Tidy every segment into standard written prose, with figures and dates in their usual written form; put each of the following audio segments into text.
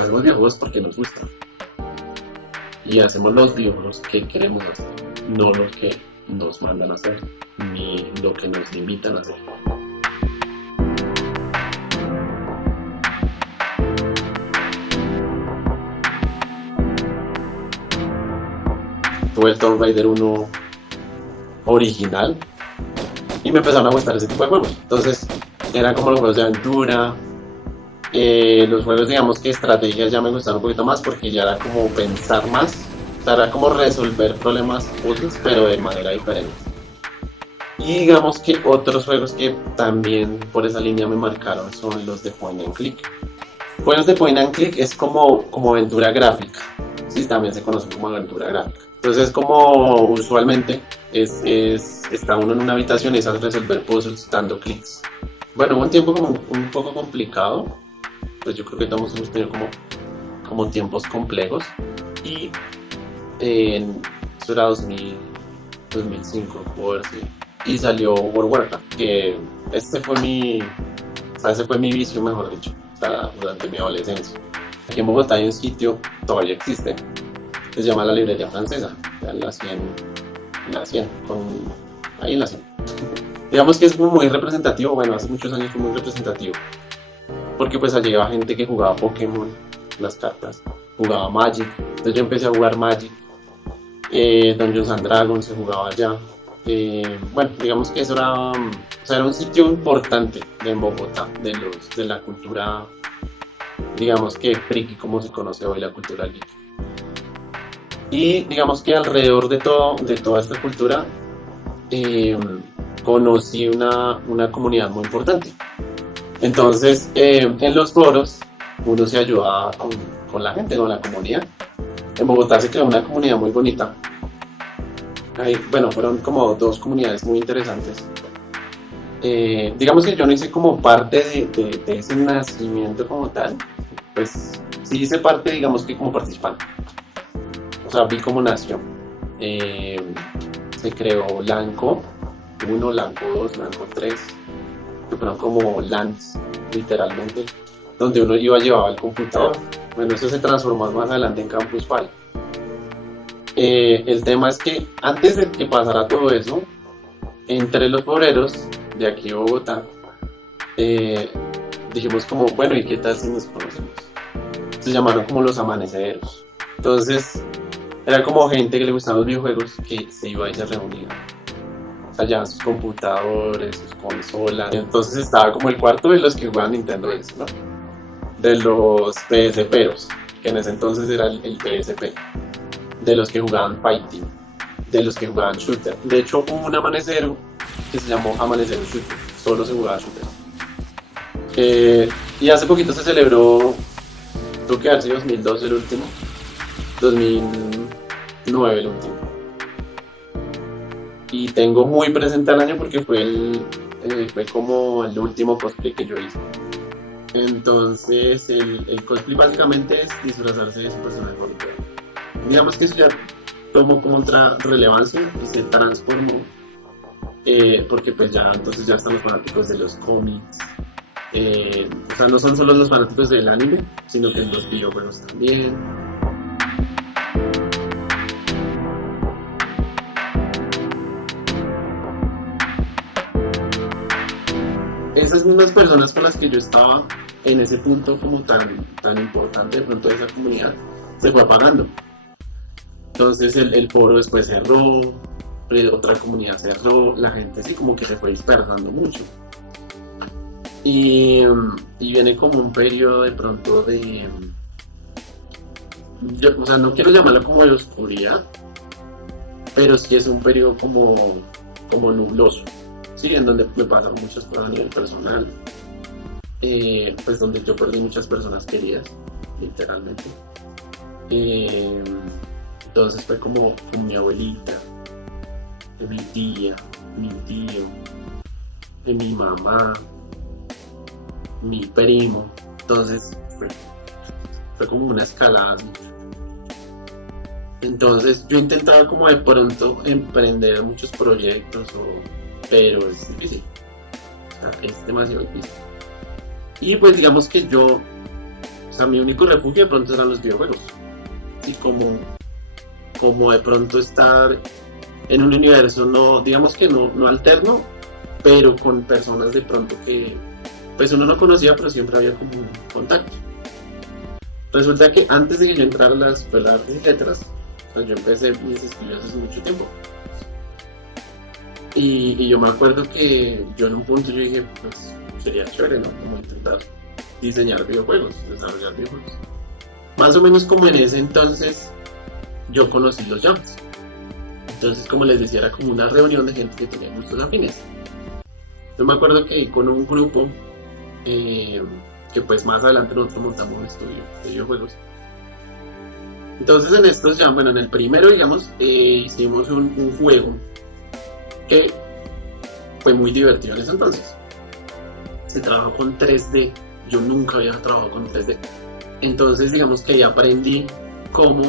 Hacemos videojuegos porque nos gusta y hacemos los videojuegos que queremos hacer, no los que nos mandan a hacer ni lo que nos limitan a hacer. Tuve el Tomb Raider 1 original y me empezaron a gustar ese tipo de juegos. Entonces eran como los juegos de aventura. Los juegos, digamos que estrategias ya me gustaron un poquito más porque ya era como pensar más, o sea, era como resolver problemas puzzles pero de manera diferente. Y digamos que otros juegos que también por esa línea me marcaron son los de point and click. Juegos de point and click es como aventura gráfica, sí, también se conoce como aventura gráfica. Entonces como usualmente está uno en una habitación y es a resolver puzzles dando clics. Bueno, hubo un tiempo como un poco complicado, pues yo creo que todos hemos tenido como tiempos complejos y eso era 2005, puedo decir, y salió World of Warcraft, que ese fue mi vicio, mejor dicho, durante mi adolescencia. Aquí en Bogotá hay un sitio, todavía existe, que se llama la Librería Francesa, en la 100, ahí en la 100. Digamos que es muy representativo, bueno, hace muchos años fue muy representativo, porque pues allí llegaba gente que jugaba Pokémon, las cartas, jugaba Magic, entonces yo empecé a jugar Magic, Dungeons and Dragons se jugaba allá, bueno, digamos que eso era un sitio importante en Bogotá, de la cultura, digamos que friki, como se conoce hoy la cultura geek. Y digamos que alrededor de toda esta cultura, conocí una comunidad muy importante. Entonces, en los foros, uno se ayudaba con la gente, con la comunidad. En Bogotá se creó una comunidad muy bonita. Bueno, fueron como dos comunidades muy interesantes. Digamos que yo no hice como parte de ese nacimiento como tal, pues sí hice parte, digamos que como participante. O sea, vi cómo nació. Se creó LANCO 1, LANCO 2, LANCO 3, que fueron como LANs, literalmente, donde uno llevaba el computador. Bueno, eso se transformó más adelante en Campus Party. El tema es que antes de que pasara todo eso, entre los foreros de aquí de Bogotá, dijimos como, bueno, ¿y qué tal si nos conocemos? Se llamaron como los amaneceros. Entonces, era como gente que le gustaban los videojuegos que se iba y se reunía. O sea, llevaban sus computadores, sus consolas. Entonces estaba como el cuarto de los que jugaban Nintendo DS, ¿no? De los PSPeros, que en ese entonces era el PSP. De los que jugaban Fighting. de los que jugaban shooter. De hecho, hubo un Amanecer que se llamó Amanecer Shooter, solo se jugaba shooter. Y hace poquito se celebró, creo que hace 2012 el último, 2009 el último. Y tengo muy presente el año porque fue como el último cosplay que yo hice. Entonces, el cosplay básicamente es disfrazarse de su personaje favorito. Digamos que eso ya tomó como otra relevancia y se transformó, porque pues ya entonces ya están los fanáticos de los cómics. O sea, no son solo los fanáticos del anime, sino que en los videojuegos también. Esas mismas personas con las que yo estaba en ese punto como tan importante de pronto de esa comunidad, se fue apagando. Entonces el foro después cerró, otra comunidad cerró, la gente sí como que se fue dispersando mucho. Y viene como un periodo de pronto o sea, no quiero llamarlo como de oscuridad, pero sí es un periodo como nubloso, ¿sí? En donde me pasaron muchas cosas a nivel personal, pues donde yo perdí muchas personas queridas, literalmente. Entonces fue como mi abuelita, mi tía, mi tío, mi mamá, mi primo. Entonces fue como una escalada así. Entonces yo intentaba como de pronto emprender muchos proyectos, pero es difícil, o sea, es demasiado difícil. Y pues digamos que o sea, mi único refugio de pronto eran los videojuegos. Y como de pronto estar en un universo no, digamos que no alterno, pero con personas de pronto que pues uno no conocía, pero siempre había como un contacto. Resulta que antes de que yo entrara a la escuela de artes y letras, pues yo empecé mis estudios hace mucho tiempo. Y yo me acuerdo que yo en un punto yo dije, pues sería chévere, ¿no? Como intentar diseñar videojuegos, desarrollar videojuegos. Más o menos como en ese entonces yo conocí los jumps. Entonces, como les decía, era como una reunión de gente que tenía gustos afines. Yo me acuerdo que con un grupo, que pues más adelante nosotros montamos un estudio de videojuegos. Entonces en estos jumps, bueno, en el primero, digamos, hicimos un juego que fue muy divertido en ese entonces. Se trabajó con 3D, yo nunca había trabajado con 3D. Entonces digamos que ahí aprendí cómo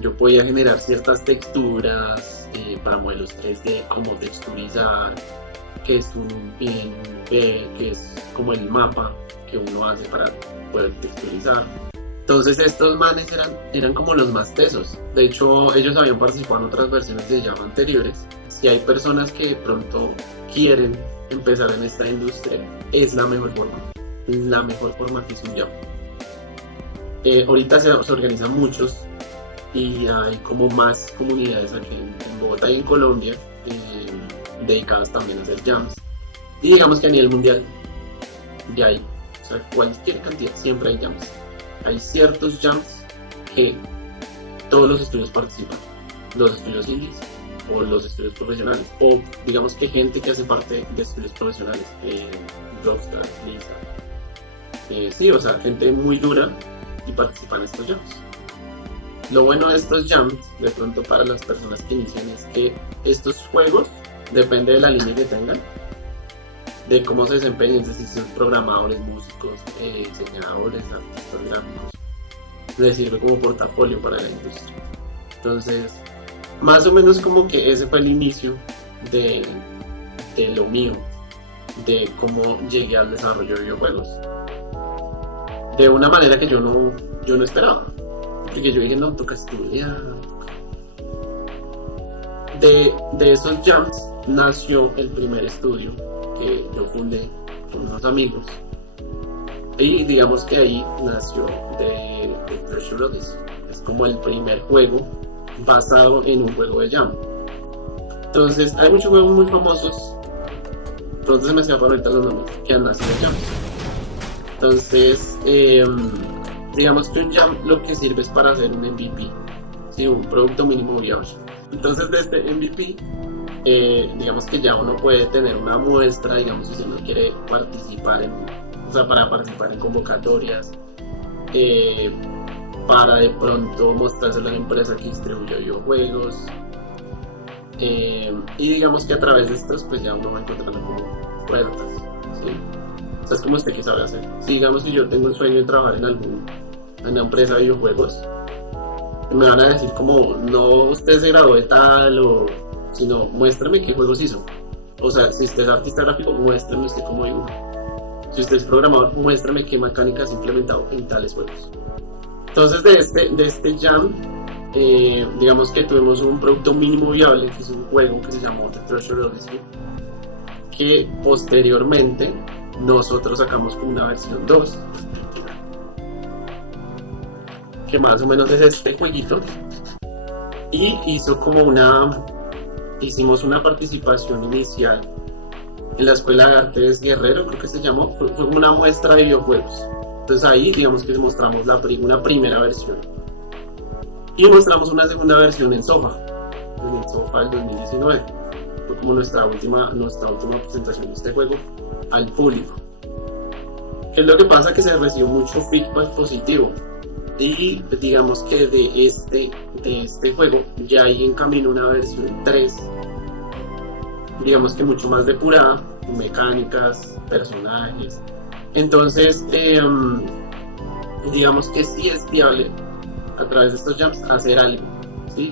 yo podía generar ciertas texturas para modelos 3D, cómo texturizar, que es un PNG, que es como el mapa que uno hace para poder texturizar. Entonces estos manes eran como los más tesos. De hecho, ellos habían participado en otras versiones de Java anteriores. Si hay personas que de pronto quieren empezar en esta industria, es la mejor forma. La mejor forma que es un Java. Ahorita se organizan muchos y hay como más comunidades aquí en Bogotá y en Colombia, dedicadas también a hacer jams. Y digamos que a nivel mundial ya hay, o sea, cualquier cantidad, siempre hay jams. Hay ciertos jams que todos los estudios participan, los estudios indies o los estudios profesionales, o digamos que gente que hace parte de estudios profesionales, Rockstar, Blizzard, sí, o sea, gente muy dura y participa en estos jams. Lo bueno de estos jams, de pronto para las personas que inician, es que estos juegos, depende de la línea que tengan, de cómo se desempeñen, si son programadores, músicos, diseñadores, artistas gráficos, les sirve como portafolio para la industria. Entonces, más o menos como que ese fue el inicio de lo mío, de cómo llegué al desarrollo de videojuegos. De una manera que yo no esperaba, porque yo dije, no, toca estudiar. De esos jams nació el primer estudio que yo fundé con unos amigos, y digamos que ahí nació The Treasure Odyssey. Es como el primer juego basado en un juego de jam. Entonces hay muchos juegos muy famosos, pronto se me escapan ahorita los nombres, que han nacido de jams. Entonces digamos que un jam lo que sirve es para hacer un MVP, ¿sí? Un producto mínimo viable. Entonces de este MVP, digamos que ya uno puede tener una muestra, digamos, si uno quiere participar o sea, para participar en convocatorias, eh, para de pronto mostrárselo a la empresa que distribuye videojuegos, y digamos que a través de estos pues ya uno va encontrando como puertas, ¿sí? O sea, es como usted que sabe hacer. Si digamos que yo tengo el sueño de trabajar en una empresa de videojuegos, me van a decir como, no usted se graduó de tal, sino muéstrame qué juegos hizo. O sea, si usted es artista gráfico, muéstrame usted cómo dibuja. Si usted es programador, muéstrame qué mecánicas ha implementado en tales juegos. Entonces de este jam, digamos que tuvimos un producto mínimo viable, que es un juego que se llamó The Treasure Odyssey, que posteriormente nosotros sacamos como una versión 2, que más o menos es este jueguito, y hicimos una participación inicial en la Escuela de Artes Guerrero, creo que se llamó, fue como una muestra de videojuegos. Entonces ahí digamos que mostramos una primera versión y mostramos una segunda versión en SOFA del 2019. Fue como nuestra última presentación de este juego al público. ¿Qué es lo que pasa? Que se recibió mucho feedback positivo y digamos que de este juego ya hay en camino una versión 3, digamos que mucho más depurada, mecánicas, personajes. Entonces digamos que sí es viable a través de estos jams hacer algo, ¿sí?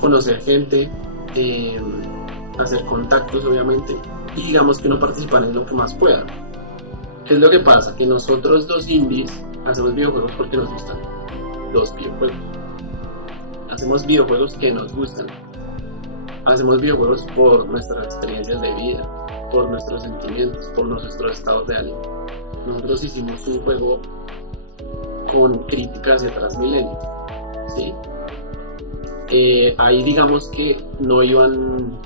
Conocer gente, hacer contactos obviamente, y digamos que no participar en lo que más pueda. ¿Qué es lo que pasa? Que nosotros los indies hacemos videojuegos porque nos gustan los videojuegos. Hacemos videojuegos que nos gustan. Hacemos videojuegos por nuestras experiencias de vida, por nuestros sentimientos, por nuestros estados de ánimo. Nosotros hicimos un juego con críticas hacia Transmilenio, ¿sí? Ahí digamos que no iban,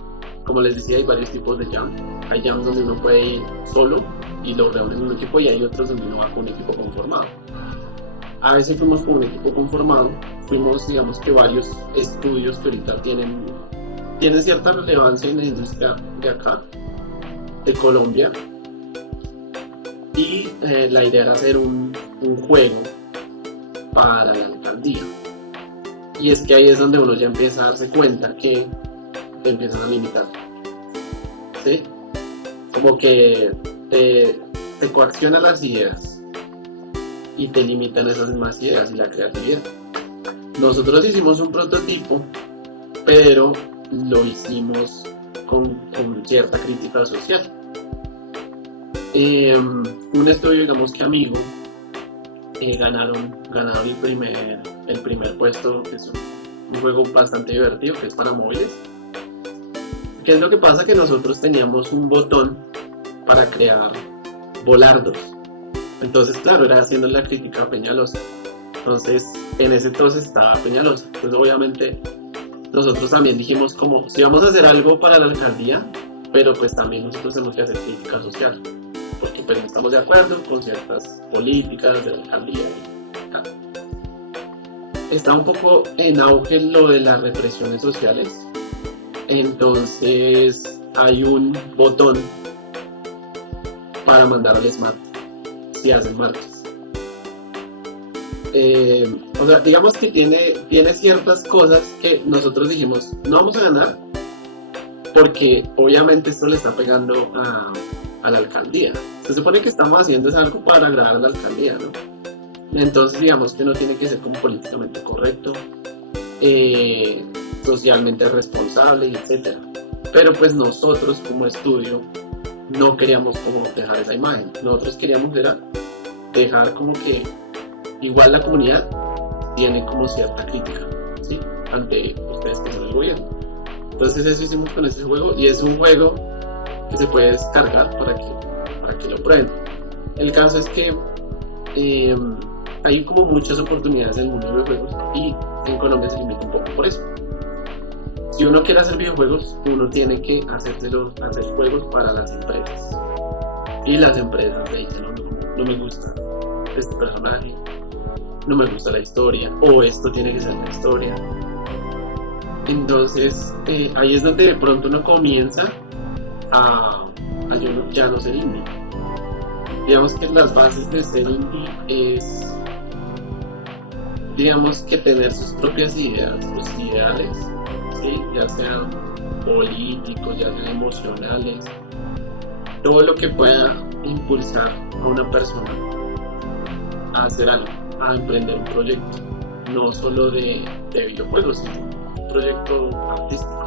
como les decía, hay varios tipos de jam. Hay jams donde uno puede ir solo y lo reúnen en un equipo, y hay otros donde uno va con un equipo conformado. A veces fuimos con un equipo conformado, fuimos digamos que varios estudios que ahorita tienen cierta relevancia en la industria de acá, de Colombia, y la idea era hacer un juego para la alcaldía. Y es que ahí es donde uno ya empieza a darse cuenta que te empiezan a limitar, ¿sí? Como que te coacciona las ideas y te limitan esas mismas ideas y la creatividad. Nosotros hicimos un prototipo, pero lo hicimos con cierta crítica social. Un estudio, digamos que amigo, ganaron el primer puesto, que es un juego bastante divertido, que es para móviles. ¿Qué es lo que pasa? Que nosotros teníamos un botón para crear volardos. Entonces, claro, era haciendo la crítica a Peñalosa. Entonces, en ese entonces estaba Peñalosa. Entonces, obviamente, nosotros también dijimos como, si vamos a hacer algo para la alcaldía, pero pues también nosotros tenemos que hacer crítica social, porque pues no estamos de acuerdo con ciertas políticas de la alcaldía. Está un poco en auge lo de las represiones sociales, entonces hay un botón para mandar al SMAT si hacen marchas. O sea, digamos que tiene ciertas cosas que nosotros dijimos, no vamos a ganar, porque obviamente esto le está pegando a la alcaldía. Se supone que estamos haciendo es algo para agradar a la alcaldía, ¿no? Entonces digamos que uno tiene que ser como políticamente correcto, socialmente responsable, etc. Pero pues nosotros como estudio no queríamos como dejar esa imagen. Nosotros queríamos dejar como que igual la comunidad tiene como cierta crítica, ¿sí? Ante ustedes que son el gobierno. Entonces eso hicimos con este juego, y es un juego que se puede descargar para que lo prueben. El caso es que hay como muchas oportunidades en el mundo de los videojuegos, y en Colombia se limita un poco por eso. Si uno quiere hacer videojuegos, uno tiene que hacer juegos para las empresas, y las empresas le dicen, no me gusta este personaje, no me gusta la historia, o esto tiene que ser la historia. Entonces, ahí es donde de pronto uno comienza a ya no ser indie. Digamos que las bases de ser indie es, digamos que tener sus propias ideas, sus ideales, ¿sí? Ya sean políticos, ya sean emocionales, todo lo que pueda impulsar a una persona a hacer algo, a emprender un proyecto, no solo de videojuegos, sino un proyecto artístico.